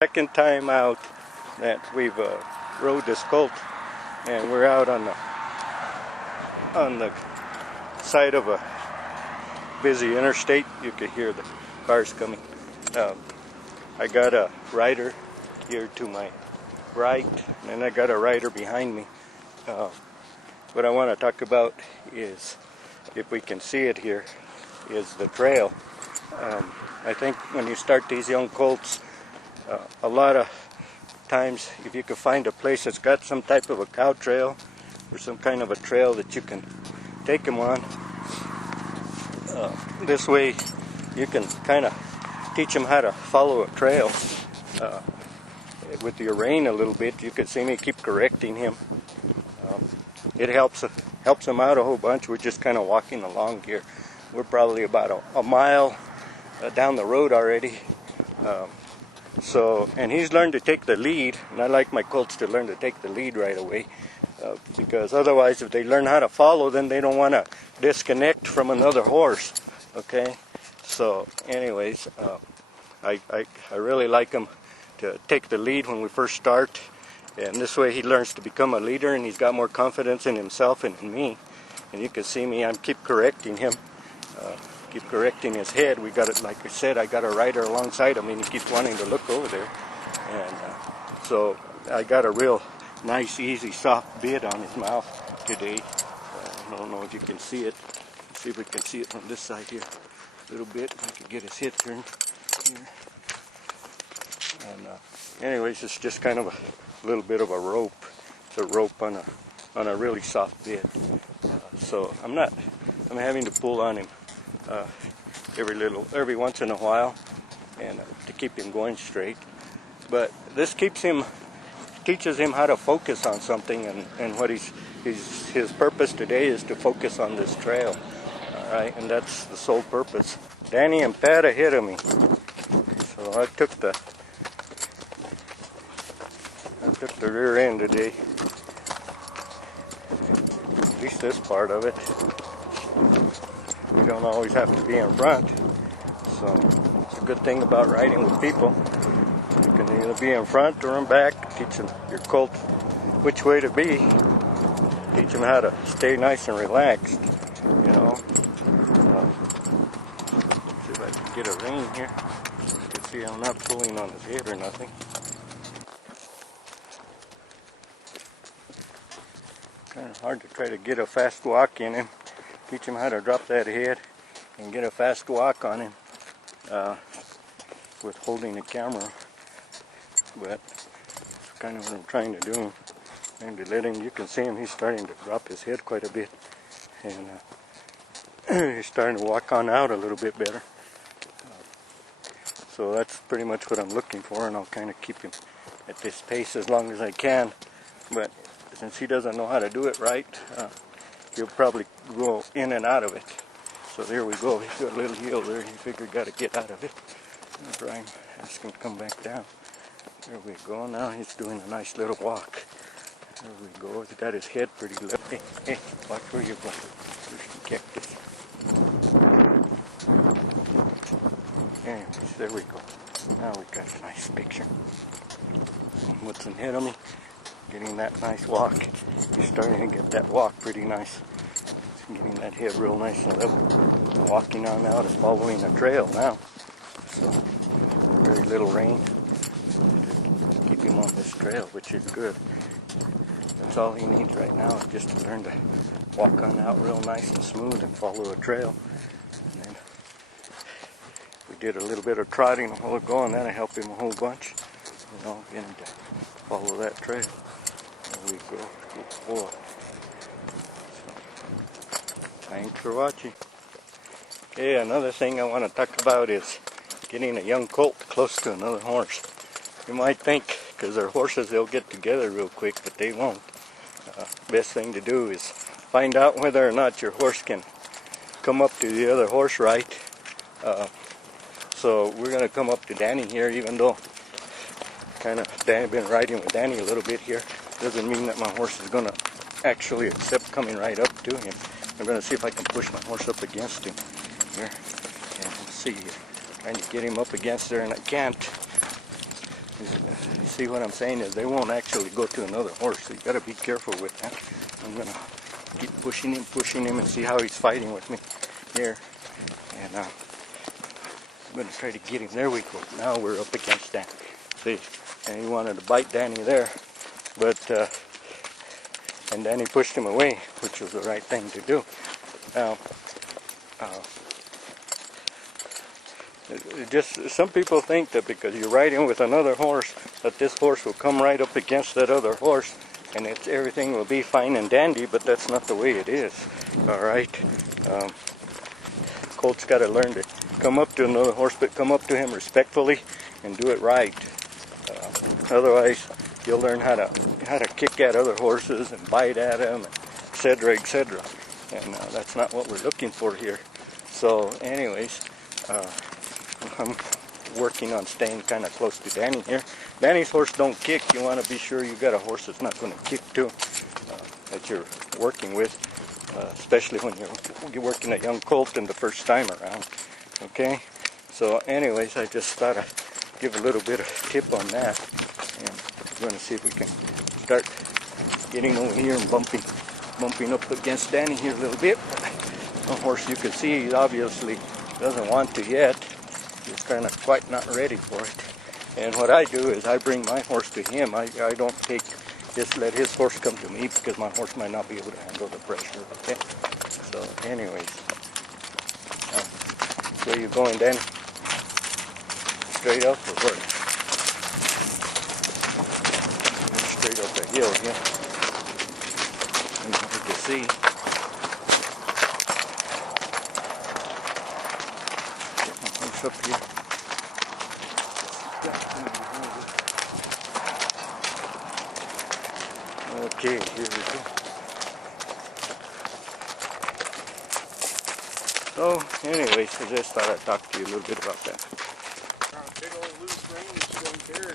Second time out that we've rode this colt, and we're out on the side of a busy interstate. You can hear the cars coming. I got a rider here to my right, and I got a rider behind me. What I want to talk about is, if we can see it here, is the trail. I think when you start these young colts, a lot of times, if you can find a place that's got some type of a cow trail or some kind of a trail that you can take them on, this way you can kind of teach them how to follow a trail. With your rein a little bit, you can see me keep correcting him. It helps him out a whole bunch. We're just kind of walking along here. We're probably about a mile down the road already. And he's learned to take the lead, and I like my colts to learn to take the lead right away, because otherwise, if they learn how to follow, then they don't want to disconnect from another horse. Okay, so anyways, I really like him to take the lead when we first start, and this way he learns to become a leader, and he's got more confidence in himself and in me. And you can see me, I keep correcting him. Keep correcting his head. We got it, like I said, I got a rider alongside him, and he keeps wanting to look over there. And so I got a real nice, easy, soft bit on his mouth today. I don't know if you can see it. Let's see if we can see it from this side here a little bit. I can get his head turned here. And anyways, it's just kind of a little bit of a rope. It's a rope on a really soft bit. So I'm having to pull on him every once in a while, and to keep him going straight. But this teaches him how to focus on something, and what his purpose today is to focus on this trail. All right, and that's the sole purpose. Danny and Pat ahead of me, so I took the rear end today, at least this part of it. We don't always have to be in front, so it's a good thing about riding with people. You can either be in front or in back, teach them your colt which way to be, teach them how to stay nice and relaxed, you know. See if I can get a rein here. You can see I'm not pulling on his head or nothing. Kind of hard to try to get a fast walk in him. Teach him how to drop that head and get a fast walk on him with holding the camera. But that's kind of what I'm trying to do. And to let him, you can see him, he's starting to drop his head quite a bit. And he's starting to walk on out a little bit better. So that's pretty much what I'm looking for, and I'll kind of keep him at this pace as long as I can. But since he doesn't know how to do it right, he'll probably go in and out of it. So there we go. He's got a little heel there. He figured got to get out of it. And Brian asked him to come back down. There we go. Now he's doing a nice little walk. There we go. He's got his head pretty low. Hey, watch where you're going. There's some cactus. Anyways, there we go. Now we got a nice picture. Woodson ahead of me, getting that nice walk. He's starting to get that walk pretty nice. Getting that head real nice and level. Walking on out and following the trail now. So, very little rain to keep him on this trail, which is good. That's all he needs right now, is just to learn to walk on out real nice and smooth and follow a trail. And then we did a little bit of trotting a while ago, and that'll help him a whole bunch. You know, get him to follow that trail. There we go. Good boy. Thanks for watching. Okay, another thing I want to talk about is getting a young colt close to another horse. You might think, because they're horses, they'll get together real quick, but they won't. Best thing to do is find out whether or not your horse can come up to the other horse right. So we're going to come up to Danny here, even though I've been riding with Danny a little bit here. Doesn't mean that my horse is going to actually accept coming right up to him. I'm going to see if I can push my horse up against him here. And let's see, trying to get him up against there, and I can't. See what I'm saying is they won't actually go to another horse, so you got to be careful with that. I'm going to keep pushing him, and see how he's fighting with me here. And I'm going to try to get him. There we go. Now we're up against Danny. See, and he wanted to bite Danny there, but and Danny pushed him away, which was the right thing to do. Now, just some people think that because you're riding with another horse, that this horse will come right up against that other horse, and everything will be fine and dandy. But that's not the way it is. All right, colt's got to learn to come up to another horse, but come up to him respectfully and do it right. Otherwise, you'll learn how to kick at other horses and bite at them, etc., etc. And that's not what we're looking for here. So, anyways. I'm working on staying kind of close to Danny here. Danny's horse don't kick. You want to be sure you got a horse that's not going to kick too, that you're working with, especially when you're working a young colt in the first time around. Okay, so anyways, I just thought I'd give a little bit of tip on that, and we're going to see if we can start getting over here and bumping up against Danny here a little bit. The horse, you can see, he obviously doesn't want to yet. He's kind of quite not ready for it. And what I do is I bring my horse to him. I don't just let his horse come to me, because my horse might not be able to handle the pressure. Okay. So, anyways, where you going, Danny? Straight up or where? Straight up the hill, yeah. And you can see. Up here. Okay, here we go. So, anyways, I just thought I'd talk to you a little bit about that. Big old loose rein, you don't care.